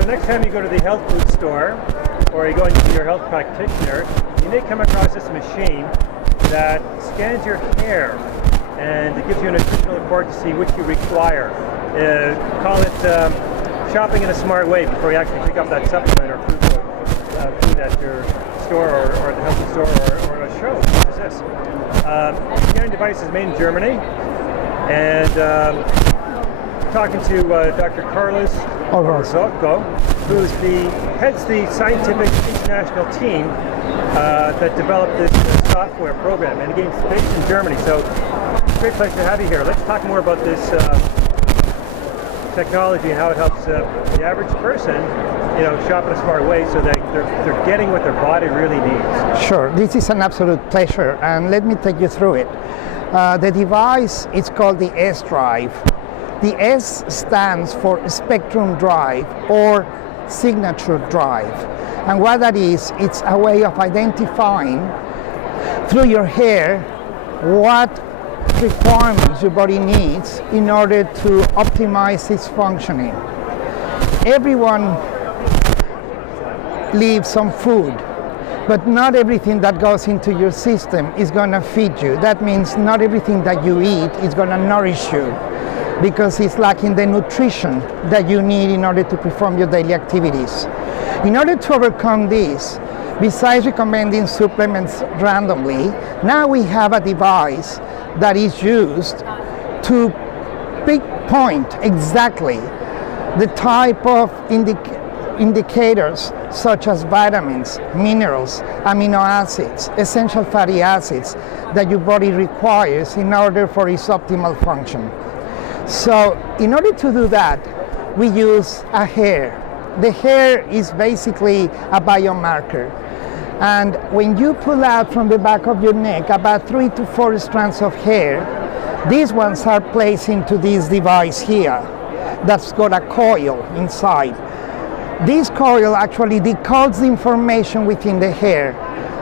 So next time you go to the health food store or you go into your health practitioner, you may come across this machine that scans your hair and it gives you a nutritional report to see which you require. Call it shopping in a smart way before you actually pick up that supplement or food at your store or the health food store or a show such as this. The scanning device is made in Germany, and talking to Dr. Carlos Orozco, who heads the scientific international team that developed this software program, and again, it's based in Germany. So it's a great pleasure to have you here. Let's talk more about this technology and how it helps the average person, shop in a smart way so that they're getting what their body really needs. Sure, this is an absolute pleasure, and let me take you through it. The device is called the S drive. The S stands for spectrum drive or signature drive. And what that is, it's a way of identifying through your hair what requirements your body needs in order to optimize its functioning. Everyone lives on food, but not everything that goes into your system is going to feed you. That means not everything that you eat is going to nourish you, because it's lacking the nutrition that you need in order to perform your daily activities. In order to overcome this, besides recommending supplements randomly, now we have a device that is used to pinpoint exactly the type of indicators such as vitamins, minerals, amino acids, essential fatty acids that your body requires in order for its optimal function. So in order to do that, we use a hair. The hair is basically a biomarker. And when you pull out from the back of your neck about 3 to 4 strands of hair, these ones are placed into this device here that's got a coil inside. This coil actually decodes the information within the hair.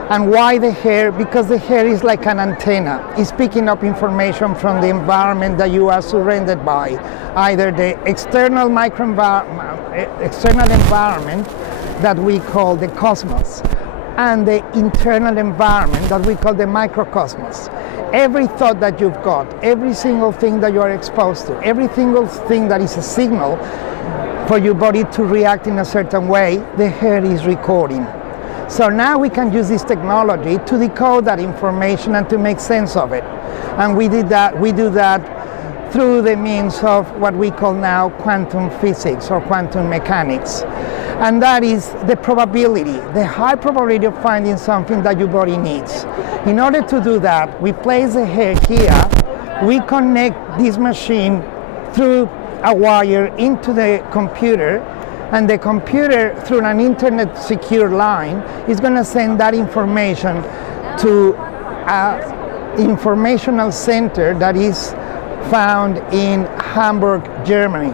And why the hair? Because the hair is like an antenna. It's picking up information from the environment that you are surrounded by, either the external external environment that we call the cosmos, and the internal environment that we call the microcosmos. Every thought that you've got, every single thing that you are exposed to, every single thing that is a signal for your body to react in a certain way, the hair is recording. So now we can use this technology to decode that information and to make sense of it. And we do that through the means of what we call now quantum physics or quantum mechanics. And that is the probability, the high probability of finding something that your body needs. In order to do that, we place the hair here, we connect this machine through a wire into the computer, and the computer, through an internet secure line, is going to send that information to an informational center that is found in Hamburg, Germany.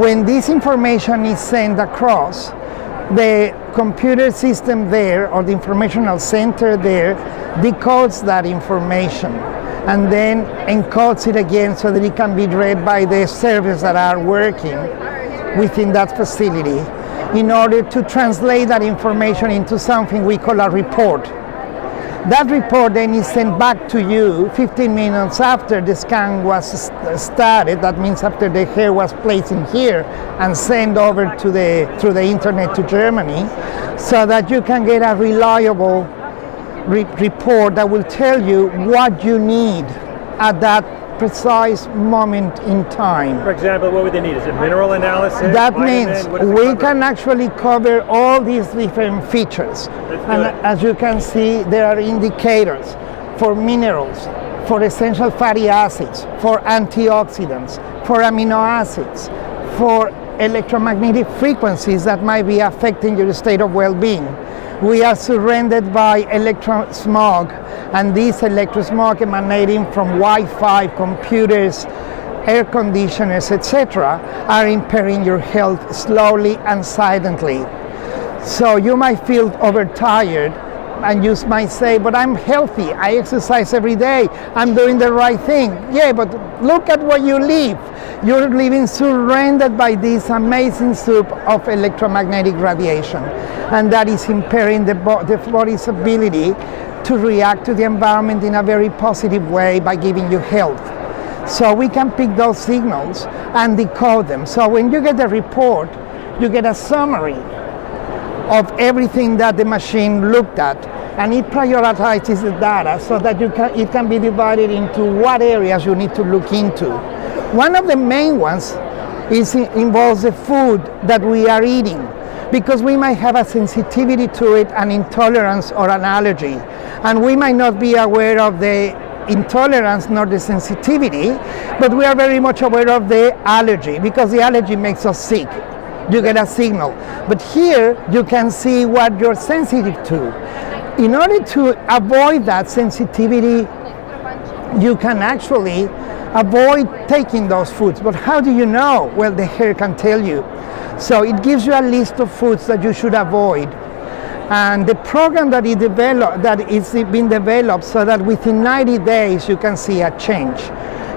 When this information is sent across, the computer system there, or the informational center there, decodes that information and then encodes it again so that it can be read by the servers that are working within that facility in order to translate that information into something we call a report. That report then is sent back to you 15 minutes after the scan was started. That means after the hair was placed in here and sent over to through the internet to Germany, so that you can get a reliable report that will tell you what you need at that precise moment in time. For example, what would they need? Is it mineral analysis? That means we can actually cover all these different features. And as you can see, there are indicators for minerals, for essential fatty acids, for antioxidants, for amino acids, for electromagnetic frequencies that might be affecting your state of well-being. We are surrounded by electron smog, and this electron smog emanating from Wi-Fi, computers, air conditioners, etc., are impairing your health slowly and silently. So you might feel overtired, and you might say, but I'm healthy, I exercise every day, I'm doing the right thing. Yeah, but look at where you live. you're living surrounded by this amazing soup of electromagnetic radiation, and that is impairing the body's ability to react to the environment in a very positive way by giving you health. So we can pick those signals and decode them. So when you get the report, you get a summary of everything that the machine looked at, and it prioritizes the data so that it can be divided into what areas you need to look into. One of the main ones involves the food that we are eating, because we might have a sensitivity to it, an intolerance or an allergy, and we might not be aware of the intolerance nor the sensitivity, but we are very much aware of the allergy, because the allergy makes us sick. You get a signal. But here you can see what you're sensitive to. In order to avoid that sensitivity, you can actually avoid taking those foods. But how do you know? Well, the hair can tell you. So it gives you a list of foods that you should avoid. And the program that is being developed so that within 90 days you can see a change.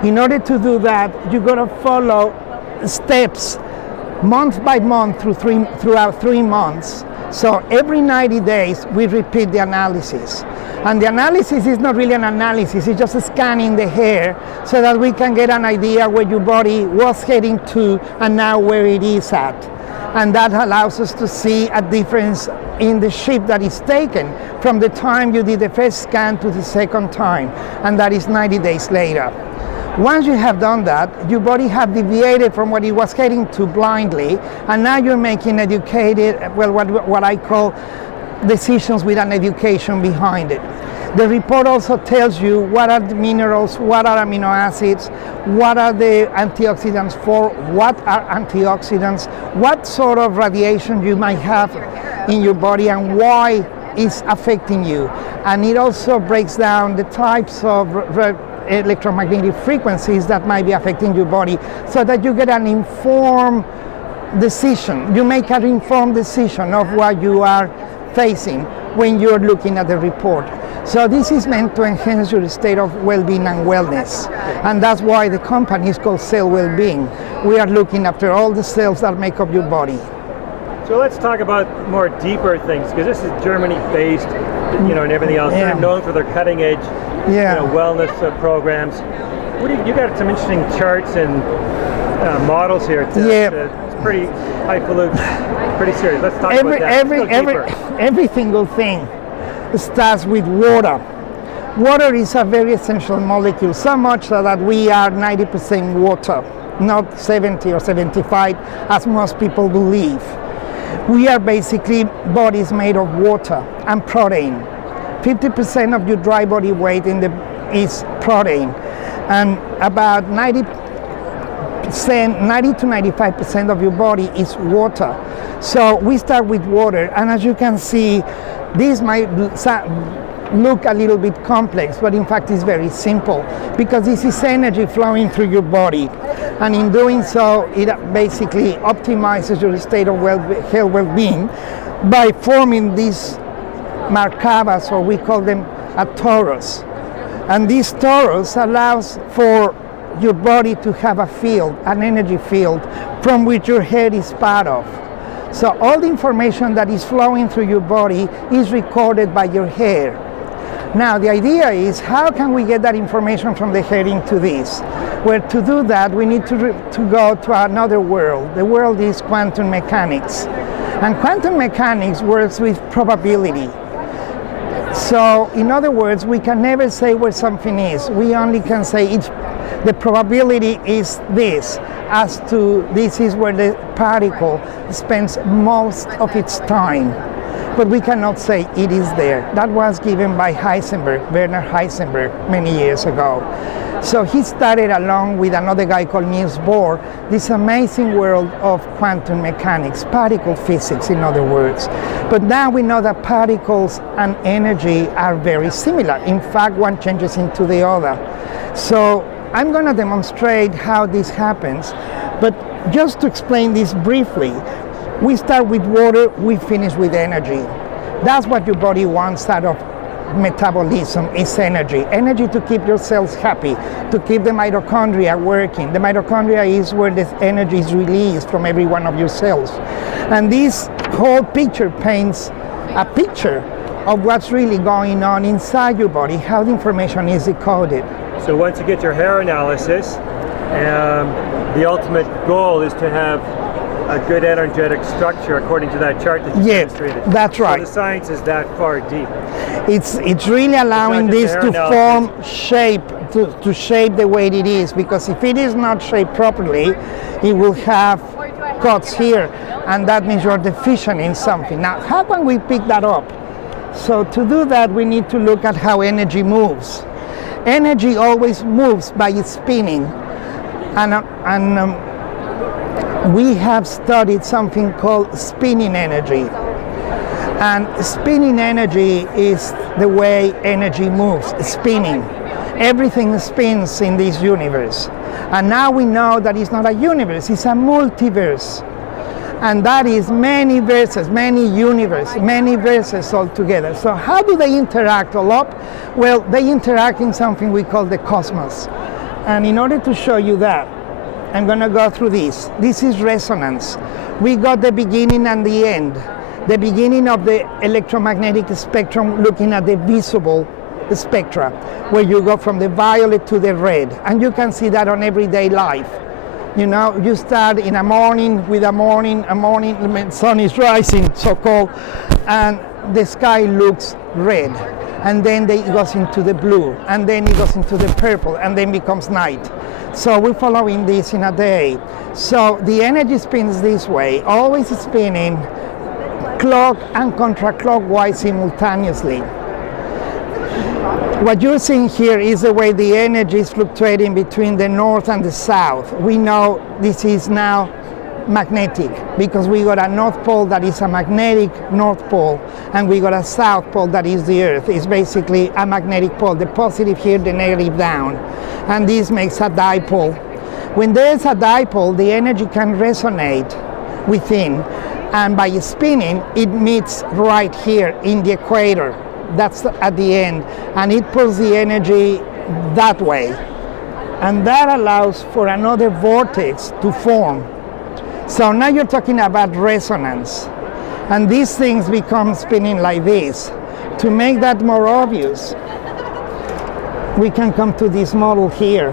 In order to do that, you've got to follow steps month by month throughout 3 months. So every 90 days we repeat the analysis. And the analysis is not really an analysis, it's just scanning the hair so that we can get an idea where your body was heading to and now where it is at. And that allows us to see a difference in the shift that is taken from the time you did the first scan to the second time, and that is 90 days later. Once you have done that, your body has deviated from what it was heading to blindly, and now you're making educated, well, what I call decisions with an education behind it. The report also tells you what are the minerals, what are amino acids, what are the antioxidants for, what are antioxidants, what sort of radiation you might have in your body and why it's affecting you. And it also breaks down the types of electromagnetic frequencies that might be affecting your body so that you get an informed decision. You make an informed decision of what you are facing when you're looking at the report. So this is meant to enhance your state of well-being and wellness. And that's why the company is called Cell Wellbeing. We are looking after all the cells that make up your body. So let's talk about more deeper things, because this is Germany-based, and everything else. Yeah. They're known for their cutting-edge, wellness programs. You got some interesting charts and models here. It's pretty highfalutin, pretty serious. Let's talk about that. Every single thing starts with water. Water is a very essential molecule, so much so that we are 90% water, not 70 or 75 as most people believe. We are basically bodies made of water and protein. 50% of your dry body weight is protein, and about 90 to 95% of your body is water. So we start with water, and as you can see, this might look a little bit complex, but in fact it's very simple, because this is energy flowing through your body, and in doing so it basically optimizes your state of health well-being by forming these Merkabas, or we call them a torus. And this torus allows for your body to have a field, an energy field, from which your head is part of. So all the information that is flowing through your body is recorded by your hair. Now the idea is, how can we get that information from the hair into this? Well, to do that, we need to go to another world. The world is quantum mechanics. And quantum mechanics works with probability. So in other words, we can never say where something is. We only can say the probability is this, as to this is where the particle spends most of its time. But we cannot say it is there. That was given by Werner Heisenberg, many years ago. So he started, along with another guy called Niels Bohr, this amazing world of quantum mechanics, particle physics, in other words. But now we know that particles and energy are very similar. In fact, one changes into the other. So I'm going to demonstrate how this happens, but just to explain this briefly, we start with water, we finish with energy. That's what your body wants out of metabolism is energy. Energy to keep your cells happy, to keep the mitochondria working. The mitochondria is where the energy is released from every one of your cells. And this whole picture paints a picture of what's really going on inside your body, how the information is decoded. So once you get your hair analysis, the ultimate goal is to have a good energetic structure according to that chart that you demonstrated. That's right. So the science is that far deep. It's really allowing this to form shape, to shape the way it is, because if it is not shaped properly, it will have cuts here, and that means you're deficient in something. Now, how can we pick that up? So to do that, we need to look at how energy moves. Energy always moves by spinning, and we have studied something called spinning energy. And spinning energy is the way energy moves, spinning. Everything spins in this universe. And now we know that it's not a universe, it's a multiverse. And that is many verses, many universes, many verses all together. So how do they interact all up? Well, they interact in something we call the cosmos. And in order to show you that, I'm going to go through this. This is resonance. We got the beginning and the end. The beginning of the electromagnetic spectrum, looking at the visible spectra, where you go from the violet to the red. And you can see that on everyday life. You know, you start in a morning with the sun is rising, so cold, and the sky looks red. And then it goes into the blue, and then it goes into the purple, and then becomes night. So we're following this in a day. So the energy spins this way, always spinning clock and counterclockwise simultaneously. What you're seeing here is the way the energy is fluctuating between the north and the south. We know this is now magnetic because we got a north pole that is a magnetic north pole, and we got a south pole that is the earth. It's basically a magnetic pole, the positive here, the negative down. And this makes a dipole. When there's a dipole, the energy can resonate within, and by spinning, it meets right here in the equator. That's at the end, and it pulls the energy that way. And that allows for another vortex to form. So now you're talking about resonance. And these things become spinning like this. To make that more obvious, we can come to this model here,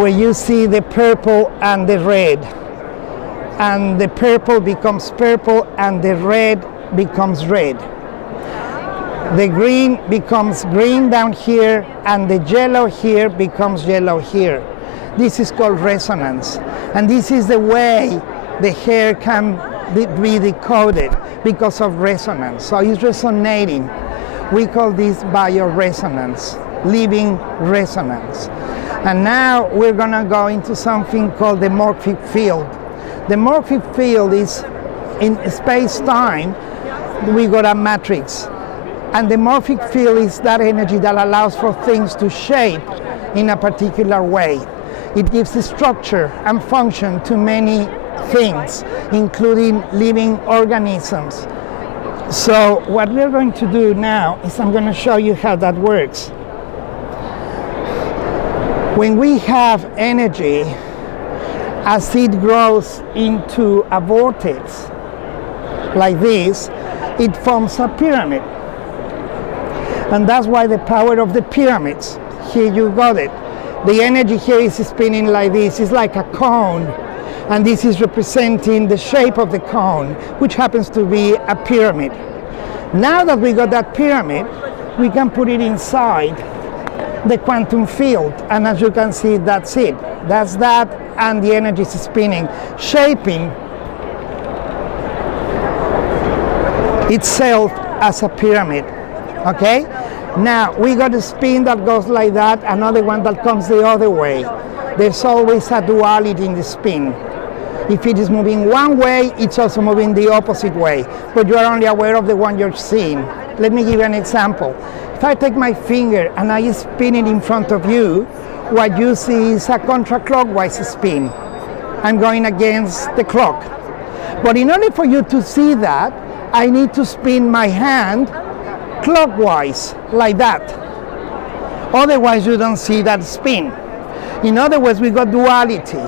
where you see the purple and the red. And the purple becomes purple and the red becomes red. The green becomes green down here, and the yellow here becomes yellow here. This is called resonance. And this is the way the hair can be decoded because of resonance. So it's resonating. We call this bioresonance, living resonance. And now we're going to go into something called the morphic field. The morphic field is in space-time, we got a matrix. And the morphic field is that energy that allows for things to shape in a particular way. It gives the structure and function to many things, including living organisms. So what we're going to do now is I'm going to show you how that works. When we have energy, as it grows into a vortex like this, it forms a pyramid. And that's why the power of the pyramids. Here you got it. The energy here is spinning like this. It's like a cone. And this is representing the shape of the cone, which happens to be a pyramid. Now that we got that pyramid, we can put it inside the quantum field. And as you can see, that's it. That's that, and the energy is spinning, shaping itself as a pyramid. Okay? Now, we got a spin that goes like that, another one that comes the other way. There's always a duality in the spin. If it is moving one way, it's also moving the opposite way, but you are only aware of the one you're seeing. Let me give you an example. If I take my finger and I spin it in front of you, what you see is a counterclockwise spin. I'm going against the clock. But in order for you to see that, I need to spin my hand clockwise, like that. Otherwise, you don't see that spin. In other words, we got duality.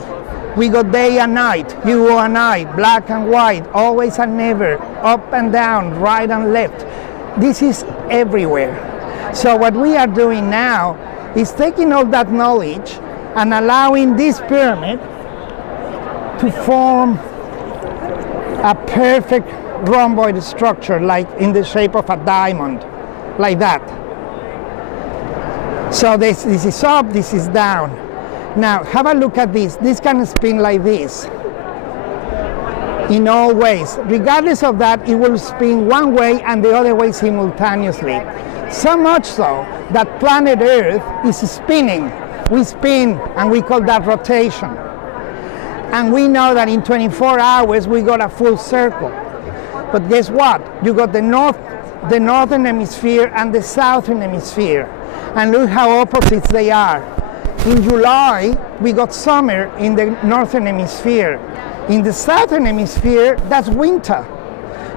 We got day and night, you and I, black and white, always and never, up and down, right and left. This is everywhere. So what we are doing now is taking all that knowledge and allowing this pyramid to form a perfect rhomboid structure, like in the shape of a diamond, like that. So this is up, this is down. Now, have a look at this. This can spin like this in all ways. Regardless of that, it will spin one way and the other way simultaneously. So much so that planet Earth is spinning. We spin and we call that rotation. And we know that in 24 hours we got a full circle. But guess what? You got the northern hemisphere and the southern hemisphere. And look how opposites they are. In July, we got summer in the northern hemisphere. In the southern hemisphere, that's winter.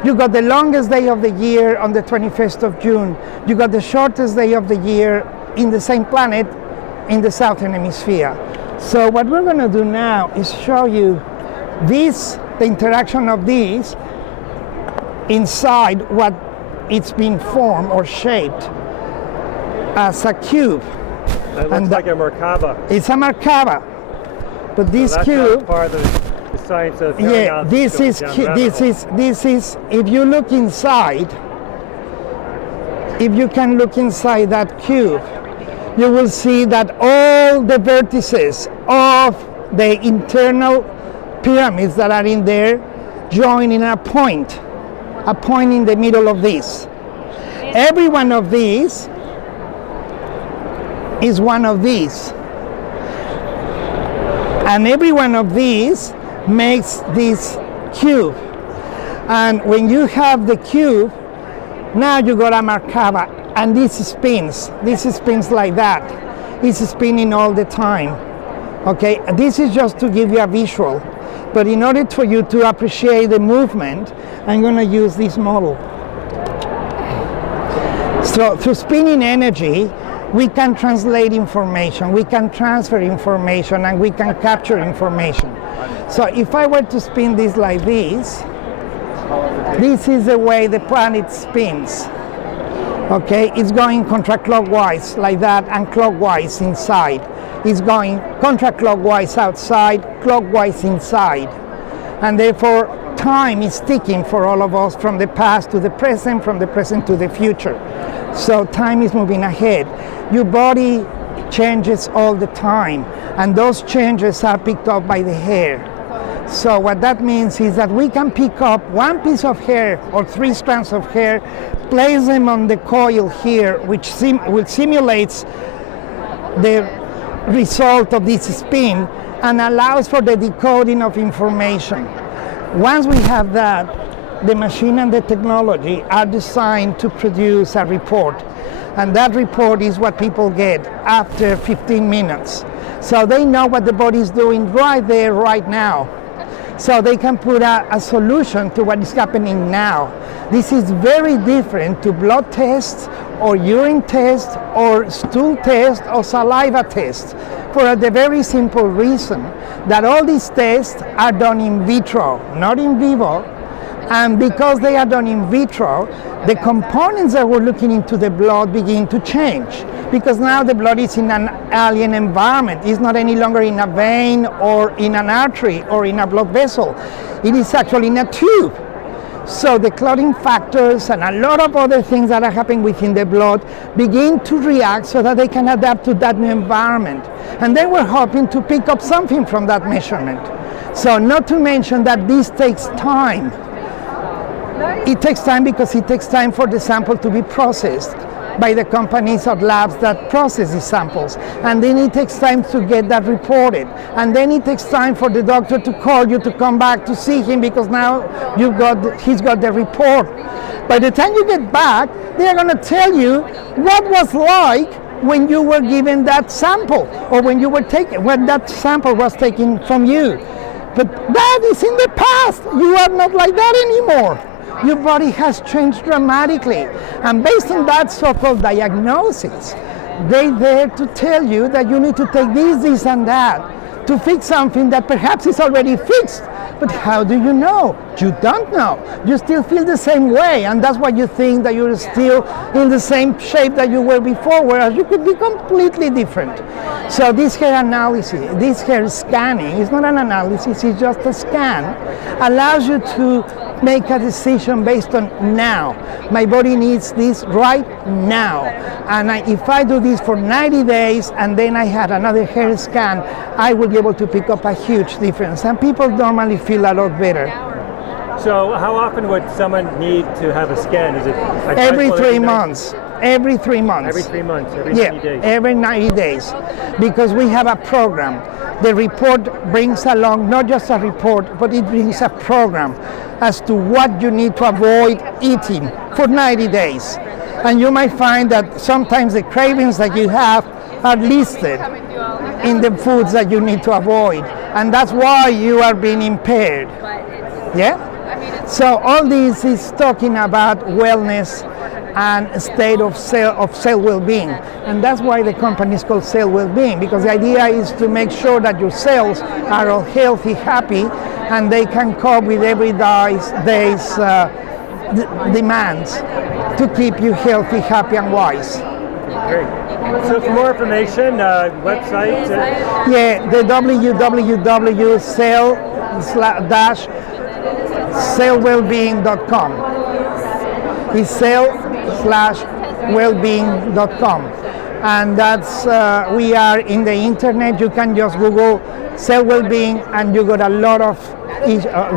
You got the longest day of the year on the 21st of June. You got the shortest day of the year in the same planet in the southern hemisphere. So what we're going to do now is show you this, the interaction of these inside what it's been formed or shaped as a cube. It looks like a Merkaba. It's a Merkaba, but this so cube. Part of the science of yeah, this is. If you look inside, if you can look inside that cube, you will see that all the vertices of the internal pyramids that are in there join in a point in the middle of this. Every one of these is one of these, and every one of these makes this cube. And when you have the cube, now you got a Merkaba, and this spins like that. It's spinning all the time. Okay, this is just to give you a visual, but in order for you to appreciate the movement, I'm going to use this model. So through spinning energy, we can translate information, we can transfer information, and we can capture information. So if I were to spin this like this is the way the planet spins. Okay, it's going counterclockwise like that and clockwise inside. It's going counterclockwise outside, clockwise inside. And therefore, time is ticking for all of us from the past to the present, from the present to the future. So time is moving ahead. Your body changes all the time, and those changes are picked up by the hair. So what that means is that we can pick up one piece of hair or 3 strands of hair, place them on the coil here, which simulates the result of this spin and allows for the decoding of information. Once we have that, the machine and the technology are designed to produce a report. And that report is what people get after 15 minutes. So they know what the body is doing right there, right now. So they can put a solution to what is happening now. This is very different to blood tests or urine tests or stool tests or saliva tests, for the very simple reason that all these tests are done in vitro, not in vivo. And because they are done in vitro, the components that we're looking into the blood begin to change, because now the blood is in an alien environment. It's not any longer in a vein or in an artery or in a blood vessel. It is actually in a tube. So the clotting factors and a lot of other things that are happening within the blood begin to react so that they can adapt to that new environment. And then we're hoping to pick up something from that measurement. So not to mention that this takes time. It takes time because it takes time for the sample to be processed by the companies or labs that process these samples. And then it takes time to get that reported. And then it takes time for the doctor to call you to come back to see him, because now he's got the report. By the time you get back, they're going to tell you what was like when you were given that sample, or when that sample was taken from you. But that is in the past. You are not like that anymore. your body has changed dramatically. And based on that so-called diagnosis, they're there to tell you that you need to take this, and that to fix something that perhaps is already fixed. But how do you know? You don't know. You still feel the same way, and that's why you think that you're still in the same shape that you were before, whereas you could be completely different. So this hair analysis, this hair scanning, is not an analysis, it's just a scan, allows you to make a decision based on now. My body needs this right now. And if I do this for 90 days and then I had another hair scan, I will be able to pick up a huge difference. And people normally feel a lot better. So how often would someone need to have a scan? Is it every 3 months? Every 3 months. Every 3 months, every 90 days? Every 90 days. Because we have a program. The report brings along not just a report, but it brings a program as to what you need to avoid eating for 90 days. And you might find that sometimes the cravings that you have are listed in the foods that you need to avoid. And that's why you are being impaired. Yeah? So all this is talking about wellness and state of cell well-being. And that's why the company is called Cell Well-being, because the idea is to make sure that your cells are all healthy, happy, and they can cope with every day's demands to keep you healthy, happy, and wise. Great. So for more information, website? The www.cell-wellbeing.com. It's cell/wellbeing.com. And that's, we are in the internet. You can just Google Cell Wellbeing and you got a lot of,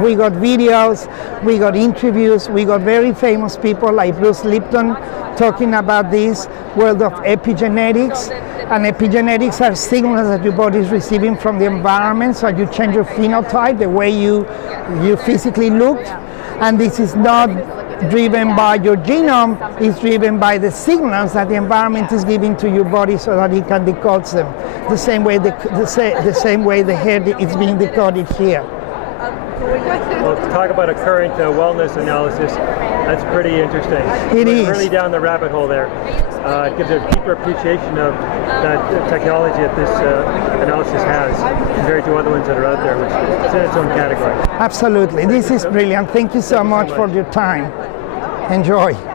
we got videos, we got interviews, we got very famous people like Bruce Lipton talking about this world of epigenetics. And epigenetics are signals that your body is receiving from the environment, so you change your phenotype, the way you physically look. And this is not driven by your genome, it's driven by the signals that the environment is giving to your body so that it can decode them. The same way the hair is being decoded here. Well, to talk about a current wellness analysis, that's pretty interesting. It is. Really down the rabbit hole there. It gives a deeper appreciation of that technology that this analysis has compared to other ones that are out there, which is in its own category. Absolutely. This is brilliant. Thank you so much for your time. Enjoy.